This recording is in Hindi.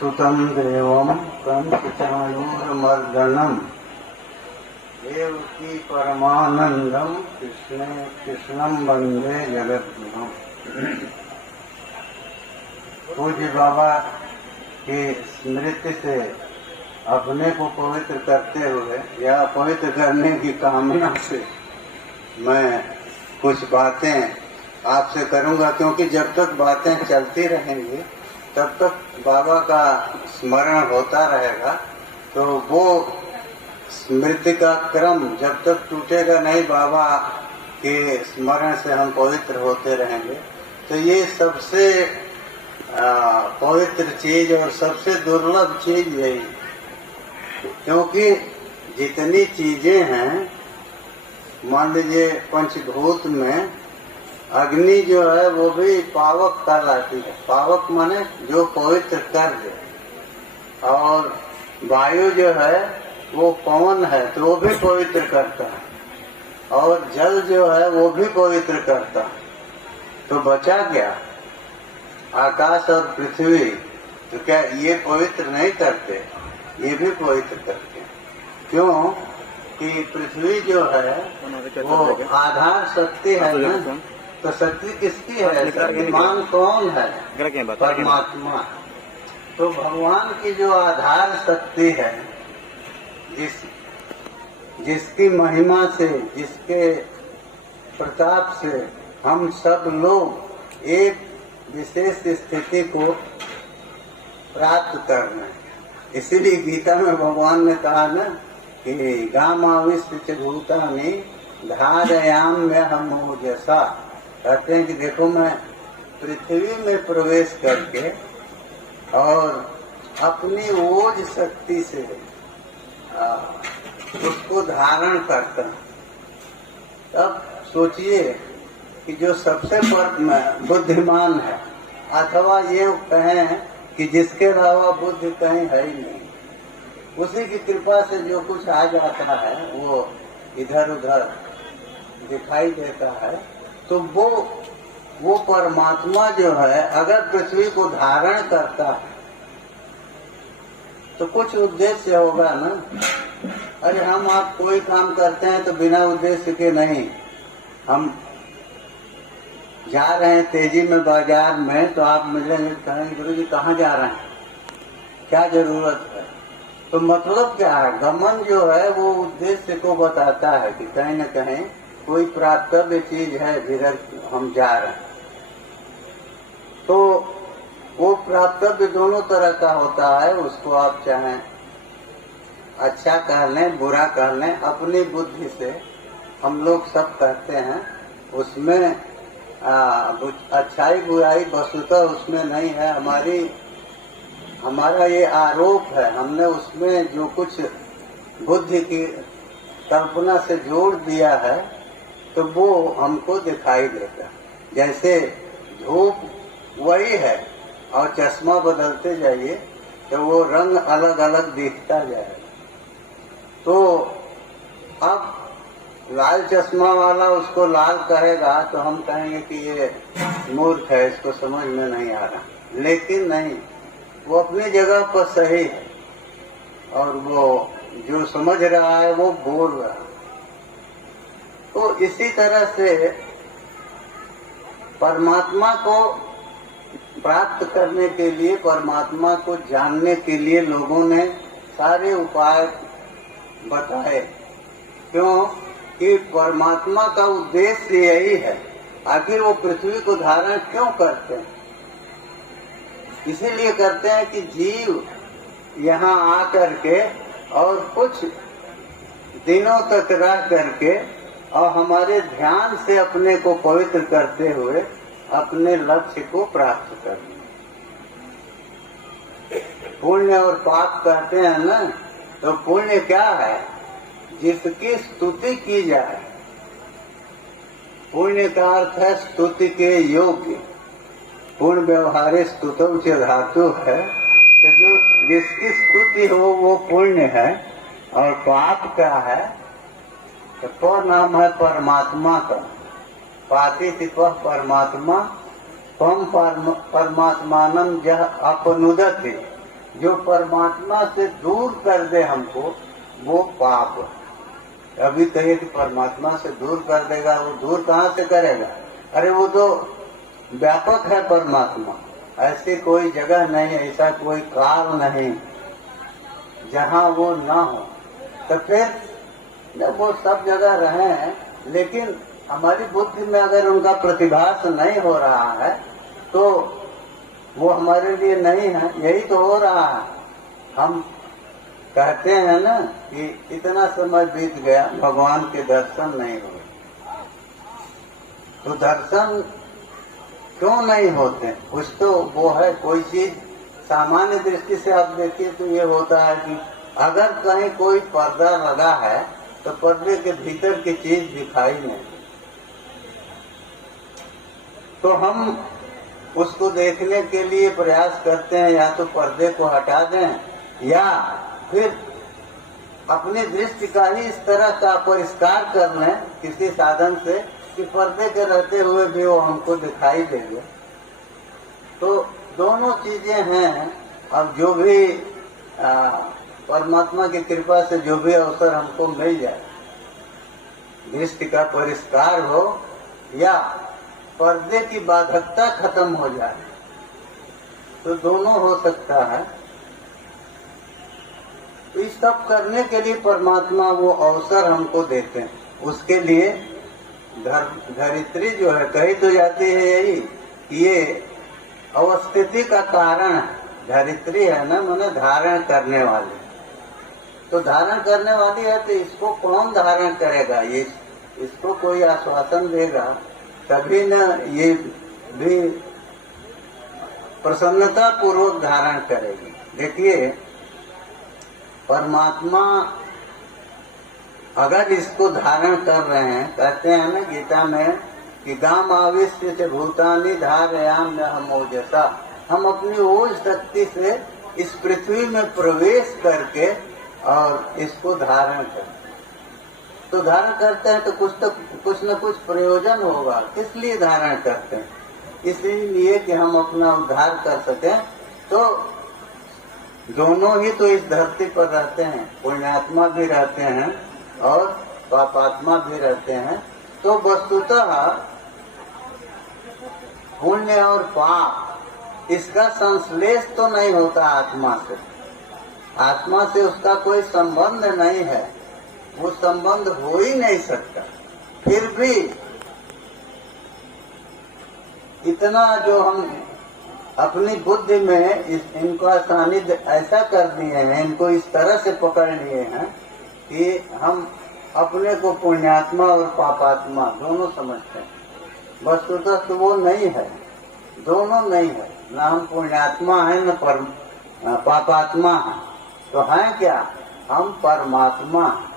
सुतं देवं कंसचाणूरमर्दनम् देवकी परमानंदम कृष्णं वंदे जगद्गुरुम्। पूज्य बाबा की स्मृति से अपने को पवित्र करते हुए या पवित्र करने की कामना से मैं कुछ बातें आपसे करूंगा, क्योंकि जब तक बातें चलती रहेंगी तब तक बाबा का स्मरण होता रहेगा। तो वो स्मृति का क्रम जब तक टूटेगा नहीं, बाबा के स्मरण से हम पवित्र होते रहेंगे। तो ये सबसे पवित्र चीज और सबसे दुर्लभ चीज यही, क्योंकि जितनी चीजें हैं, मान लीजिए पंचभूत में अग्नि जो है वो भी पावक कहलाती है। पावक माने जो पवित्र कर दे, और वायु जो है वो पवन है तो वो भी पवित्र करता है, और जल जो है वो भी पवित्र करता है। तो बचा क्या? आकाश और पृथ्वी। तो क्या ये पवित्र नहीं करते? ये भी पवित्र करते हैं। क्यों कि पृथ्वी जो है वो आधार शक्ति है ना। तो शक्ति किसकी है? शक्तिमान कौन है? परमात्मा। तो भगवान की जो आधार शक्ति है, जिसकी महिमा से, जिसके प्रताप से हम सब लोग एक विशेष स्थिति को प्राप्त कर रहे हैं। इसीलिए गीता में भगवान ने कहा ना कि गामाविश्य भूतानि धारयाम में हम जैसा। कहते हैं कि देखो मैं पृथ्वी में प्रवेश करके और अपनी ओज शक्ति से उसको धारण करता हूँ। तब सोचिए कि जो सबसे बुद्धिमान है, अथवा ये कहें कि जिसके अलावा बुद्धि कहीं है ही नहीं, उसी की कृपा से जो कुछ आ जाता है वो इधर उधर दिखाई देता है। तो वो परमात्मा जो है अगर पृथ्वी को धारण करता है तो कुछ उद्देश्य होगा ना। अरे हम आप कोई काम करते हैं तो बिना उद्देश्य के नहीं। हम जा रहे हैं तेजी में बाजार में, तो आप मिलेंगे, कहेंगे गुरु जी कहाँ जा रहे हैं, क्या जरूरत है? तो मतलब क्या है? गमन जो है वो उद्देश्य को बताता है कि कहीं न कहीं कोई प्राप्तव्य चीज है जिधर हम जा रहे हैं। तो वो प्राप्तव्य दोनों तरह का होता है। उसको आप चाहें अच्छा कह लें, बुरा कह लें, अपनी बुद्धि से हम लोग सब कहते हैं। उसमें अच्छाई बुराई वस्तुतः उसमें नहीं है। हमारा ये आरोप है, हमने उसमें जो कुछ बुद्धि की कल्पना से जोड़ दिया है तो वो हमको दिखाई देता है। जैसे धूप वही है और चश्मा बदलते जाइए तो वो रंग अलग अलग दिखता जाएगा। तो अब लाल चश्मा वाला उसको लाल कहेगा तो हम कहेंगे कि ये मूर्ख है, इसको समझ में नहीं आ रहा। लेकिन नहीं, वो अपनी जगह पर सही है, और वो जो समझ रहा है वो बोल रहा है। तो इसी तरह से परमात्मा को प्राप्त करने के लिए, परमात्मा को जानने के लिए लोगों ने सारे उपाय बताए। क्यों कि परमात्मा का उद्देश्य यही है। आखिर वो पृथ्वी को धारण क्यों करते हैं? इसीलिए करते हैं कि जीव यहाँ आकर के और कुछ दिनों तक रह करके और हमारे ध्यान से अपने को पवित्र करते हुए अपने लक्ष्य को प्राप्त करना। पुण्य और पाप कहते हैं ना, तो पुण्य क्या है? जिसकी स्तुति की जाए। पुण्य का अर्थ है स्तुति के योग्य। पुण्य व्यवहारे स्तुतौ च धातु है, तो जो जिसकी स्तुति हो वो पुण्य है। और पाप क्या है? तो प नाम है परमात्मा का। पातितिप परमात्मा, पम परमात्मानं यह अपनुदति। जो परमात्मा से दूर कर दे हमको, वो पाप है। अभी कहिए कि परमात्मा से दूर कर देगा, वो दूर कहाँ से करेगा? अरे वो तो व्यापक है परमात्मा, ऐसी कोई जगह नहीं, ऐसा कोई काल नहीं जहाँ वो ना हो। तो फिर जब वो सब जगह रहे हैं, लेकिन हमारी बुद्धि में अगर उनका प्रतिभास नहीं हो रहा है तो वो हमारे लिए नहीं है। यही तो हो रहा है। हम कहते हैं ना कि इतना समय बीत गया, भगवान के दर्शन नहीं हुए। तो दर्शन क्यों नहीं होते? कुछ तो वो है, कोई चीज सामान्य दृष्टि से आप देखिए तो ये होता है कि अगर कहीं कोई पर्दा लगा है तो पर्दे के भीतर की चीज दिखाई नहीं, तो हम उसको देखने के लिए प्रयास करते हैं, या तो पर्दे को हटा दें या फिर अपनी दृष्टि का ही इस तरह का परिष्कार कर लें किसी साधन से कि पर्दे के रहते हुए भी वो हमको दिखाई देंगे। तो दोनों चीजें हैं। अब जो भी परमात्मा की कृपा से जो भी अवसर हमको मिल जाए, दृष्टि का परिष्कार हो या पर्दे की बाधकता खत्म हो जाए, तो दोनों हो सकता है। तो इस सब करने के लिए परमात्मा वो अवसर हमको देते हैं। उसके लिए धरित्री जो है, कही तो जाती है यही, ये अवस्थिति का कारण है। धरित्री है ना, मैंने धारण करने वाली। तो धारण करने वाली है तो इसको कौन धारण करेगा? ये इसको कोई आश्वासन देगा तभी न ये भी प्रसन्नता पूर्वक धारण करेगी। देखिए, परमात्मा अगर इसको धारण कर रहे हैं, कहते हैं ना गीता में कि गाम आविश्य से भूतानि धारयाम हम ओजसा, हम अपनी ओज शक्ति से इस पृथ्वी में प्रवेश करके और इसको धारण करते। तो धारण करते हैं तो कुछ न कुछ प्रयोजन होगा। किस लिए धारण करते हैं? इसलिए कि हम अपना उद्धार कर सकें। तो दोनों ही तो इस धरती पर रहते हैं, पुण्यात्मा भी रहते हैं और पापात्मा भी रहते हैं। तो वस्तुतः पुण्य और पाप इसका संश्लेष तो नहीं होता आत्मा से। आत्मा से उसका कोई संबंध नहीं है, वो संबंध हो ही नहीं सकता। फिर भी इतना जो हम अपनी बुद्धि में इनका सानिध्य ऐसा कर दिए हैं, इनको इस तरह से पकड़ लिए हैं कि हम अपने को पुण्यात्मा और पापात्मा दोनों समझते हैं। वस्तुतः तो वो नहीं है, दोनों नहीं है। ना हम पुण्यात्मा हैं न पापात्मा हैं। तो हैं क्या? हम परमात्मा हैं।